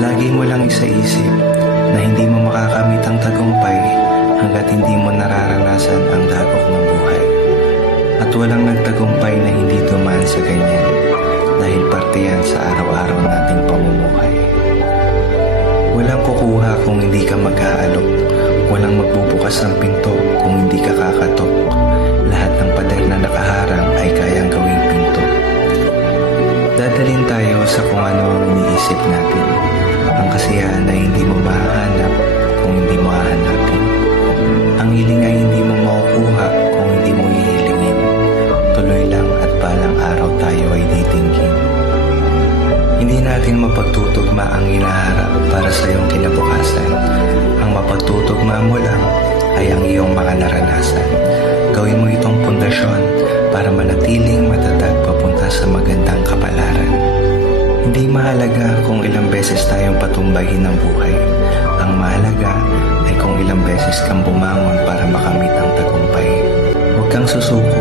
Lagi mo lang isaisip na hindi mo makakamit ang tagumpay hanggat hindi mo nararanasan ang dagok ng buhay. At walang nagtagumpay na hindi dumaan sa ganyan dahil parte yan sa araw-araw nating pamumuhay. Walang kukuha kung hindi ka mag-aalok. Walang magbubukas ng pinto kung hindi ka kakatok. Lahat ng pader na nakaharang ay kayang gawing pinto. Dadalhin tayo sa kung ano ang iniisip natin. Ang kasiyahan ay hindi mo mahanap kung hindi mo hahanapin. Ang hiling ay hindi mo makukuha kung hindi mo hihilingin. Tuloy lang at balang araw tayo ay titingin. Hindi natin mapagtutugma ang hinaharap para sa iyong kinabukasan. Ang mapagtutugma mo lang ay ang iyong mga naranasan. Gawin mo itong pundasyon para manatiling matatag papunta sa magandang kapalaran. Hindi mahalaga kung ilang beses tayong patumbahin ng buhay. Ang mahalaga ay kung ilang beses kang bumangon para makamit ang tagumpay. Huwag kang susuko